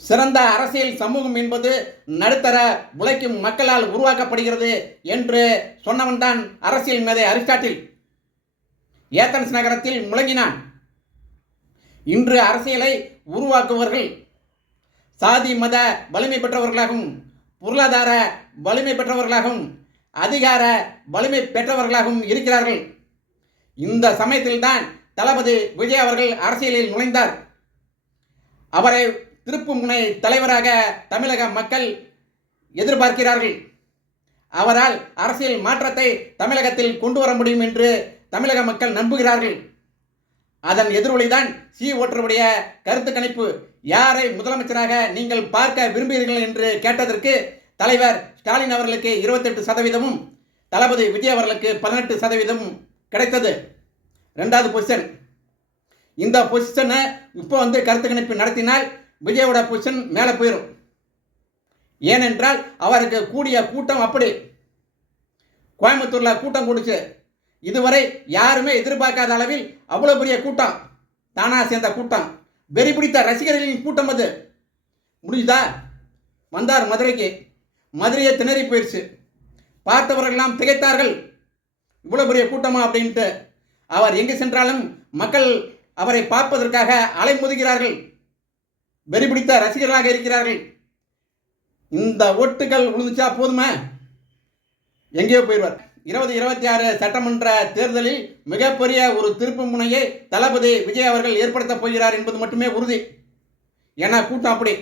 சிறந்த அரசியல் சமூகம் என்பது நடுத்தர உழைக்கும் மக்களால் உருவாக்கப்படுகிறது என்று சொன்னவன்தான் அரசியல் மேதை அரிஸ்டாட்டில். ஏத்தன்ஸ் நகரத்தில் முழங்கினான். இன்று அரசியலை உருவாக்குவர்கள் சாதி மத வலிமை பெற்றவர்களாகவும் பொருளாதார வலிமை பெற்றவர்களாகவும் அதிகார வலிமை பெற்றவர்களாகவும் இருக்கிறார்கள். இந்த சமயத்தில்தான் தளபதி விஜய் அவர்கள் அரசியலில் நுழைந்தார். அவரை திருப்புமுனை தலைவராக தமிழக மக்கள் எதிர்பார்க்கிறார்கள். அவரால் அரசியல் மாற்றத்தை தமிழகத்தில் கொண்டு வர முடியும் என்று தமிழக மக்கள் நம்புகிறார்கள். அதன் எதிரொலிதான் சி ஓட்டருடைய கருத்து கணிப்பு. யாரை முதலமைச்சராக நீங்கள் பார்க்க விரும்புகிறீர்கள் என்று கேட்டதற்கு தலைவர் ஸ்டாலின் அவர்களுக்கு இருபத்தெட்டு சதவீதமும் தளபதி விஜய் அவர்களுக்கு பதினெட்டு சதவீதமும் கிடைத்தது. ரெண்டாவது பொசிஷன் இந்த பொசிஷனை இப்போ வந்து கருத்து கணிப்பு நடத்தினால் விஜயோட பொசிஷன் மேலே போயிடும் ஏனென்றால் அவருக்கு கூடிய கூட்டம் அப்படி. கோயம்புத்தூரில் கூட்டம் கொடுச்சு. இதுவரை யாருமே எதிர்பார்க்காத அளவில் அவ்வளோ பெரிய கூட்டம். தானா சேர்ந்த கூட்டம். வெறி பிடித்த ரசிகர்களின் கூட்டம் அது. முடிஞ்சுதா வந்தார் மதுரைக்கு. மதுரையை திணறி போயிடுச்சு பார்த்தவர்களெல்லாம் திகைத்தார்கள். இவ்வளோ பெரிய கூட்டமா அப்படின்ட்டு. அவர் எங்கு சென்றாலும் மக்கள் அவரை பார்ப்பதற்காக அலைமுதுகிறார்கள். வெறி பிடித்த ரசிகர்களாக இருக்கிறார்கள். இந்த ஓட்டுகள் விழுந்துச்சா போதுமா? எங்கேயோ போயிடுவார். இருபது இருபத்தி ஆறு சட்டமன்ற தேர்தலில் மிகப்பெரிய ஒரு திருப்பு முனையை தளபதி விஜய் அவர்கள் ஏற்படுத்தப் போகிறார் என்பது மட்டுமே உறுதி. ஏன்னா கூட்டம் அப்படி.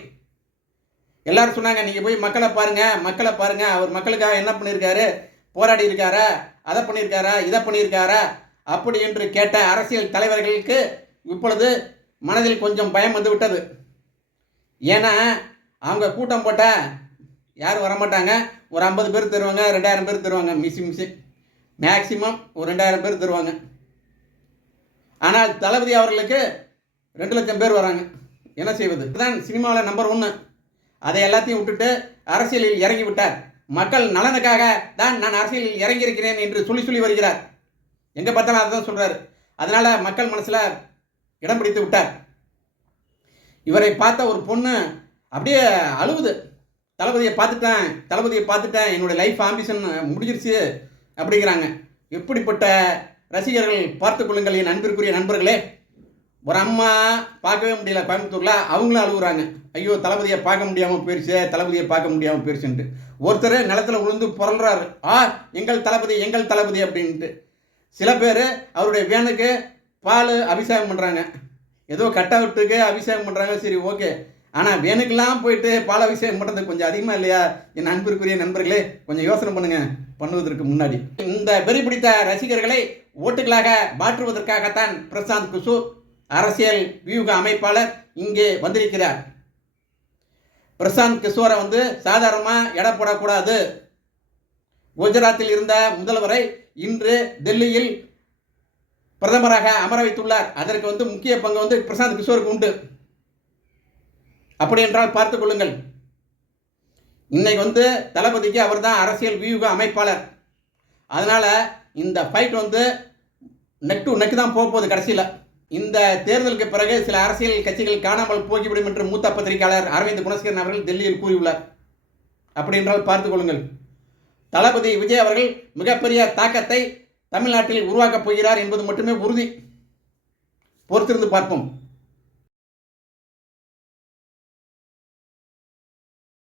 எல்லாரும் சொன்னாங்க நீங்கள் போய் மக்களை பாருங்க மக்களை பாருங்க. அவர் மக்களுக்காக என்ன பண்ணியிருக்காரு? போராடி இருக்காரா? அதை பண்ணியிருக்காரா? இதை பண்ணியிருக்காரா? அப்படி என்று கேட்ட அரசியல் தலைவர்களுக்கு இப்பொழுது மனதில் கொஞ்சம் பயம் வந்து விட்டது. ஏன்னா அவங்க கூட்டம் போட்டால் யாரும் வரமாட்டாங்க. ஒரு ஐம்பது பேர் தருவாங்க ரெண்டாயிரம் பேர் தருவாங்க மிஸ் மிசி. மேக்சிமம் ஒரு ரெண்டாயிரம் பேர் தருவாங்க. ஆனால் தளபதி அவர்களுக்கு ரெண்டு லட்சம் பேர் வராங்க. என்ன செய்வது? இதுதான் சினிமாவில் நம்பர் ஒன்று அதை எல்லாத்தையும் விட்டுட்டு அரசியலில் இறங்கி விட்டார். மக்கள் நலனுக்காக தான் நான் அரசியலில் இறங்கியிருக்கிறேன் என்று சொல்லி சொல்லி வருகிறார். எங்கே பார்த்தாலும் அதை தான் சொல்கிறார் அதனால் மக்கள் மனசில் இடம் பிடித்து விட்டார். இவரை பார்த்த ஒரு பொண்ணு அப்படியே அழுவுது. தளபதியை பார்த்துட்டேன் தளபதியை பார்த்துட்டேன் என்னுடைய லைஃப் ஆம்பிஷன் முடிஞ்சிருச்சு அப்படிங்கிறாங்க. எப்படிப்பட்ட ரசிகர்கள் பார்த்து கொள்ளுங்கள் என் அன்பிற்குரிய நண்பர்களே. ஒரு அம்மா பார்க்கவே முடியல கோயம்புத்தூரில் அவங்களும் அழுகுறாங்க ஐயோ தளபதியை பார்க்க முடியாமல் போயிடுச்சு தளபதியை பார்க்க முடியாமல் போயிடுச்சுன்ட்டு ஒருத்தர் நிலத்துல உளுந்து புரள்றாரு. ஆ எங்கள் தளபதி எங்கள் தளபதி அப்படின்ட்டு. சில பேர் அவருடைய வேனுக்கு பால் அபிஷேகம் பண்ணுறாங்க ஏதோ கட் அவுட்டுக்கு அபிஷேகம் பண்ணுறாங்க சரி ஓகே ஆனால் வேணுக்கெல்லாம் போயிட்டு பால் அபிஷேகம் பண்ணுறது கொஞ்சம் அதிகமாக இல்லையா? என் அன்பிற்குரிய நண்பர்களே கொஞ்சம் யோசனை பண்ணுங்கள் பண்ணுவதற்கு முன்னாடி. இந்த வெறி பிடித்த ரசிகர்களை ஓட்டுகளாக மாற்றுவதற்காகத்தான் பிரசாந்த் குசு அரசியல் வியூக அமைப்பாளர் இங்கே வந்திருக்கிறார். பிரசாந்த் கிஷோரை வந்து சாதாரணமாக எடை போடக்கூடாது. குஜராத்தில் இருந்த முதல்வரை இன்று டெல்லியில் பிரதமராக அமர வைத்துள்ளார். அதற்கு வந்து முக்கிய பங்கு வந்து பிரசாந்த் கிஷோருக்கு உண்டு. அப்படி என்றால் பார்த்துக் கொள்ளுங்கள். இன்னைக்கு வந்து தளபதிக்கு அவர் தான் அரசியல் வியூக அமைப்பாளர். அதனால் இந்த ஃபைட் வந்து நெக் டு நெக் தான் போக போகுது கடைசியில். இந்த தேர்தலுக்கு பிறகு சில அரசியல் கட்சிகள் காணாமல் போகிவிடும் என்று மூத்த பத்திரிகையாளர் அரவிந்த் குணசேகரன் அவர்கள் டெல்லியில் கூறியுள்ளார். அப்படி என்றால் பார்த்துக் கொள்ளுங்கள். தளபதி விஜய் அவர்கள் மிகப்பெரிய தாக்கத்தை தமிழ்நாட்டில் உருவாக்கப் போகிறார் என்பது மட்டுமே உறுதி. பொறுத்திருந்து பார்ப்போம்.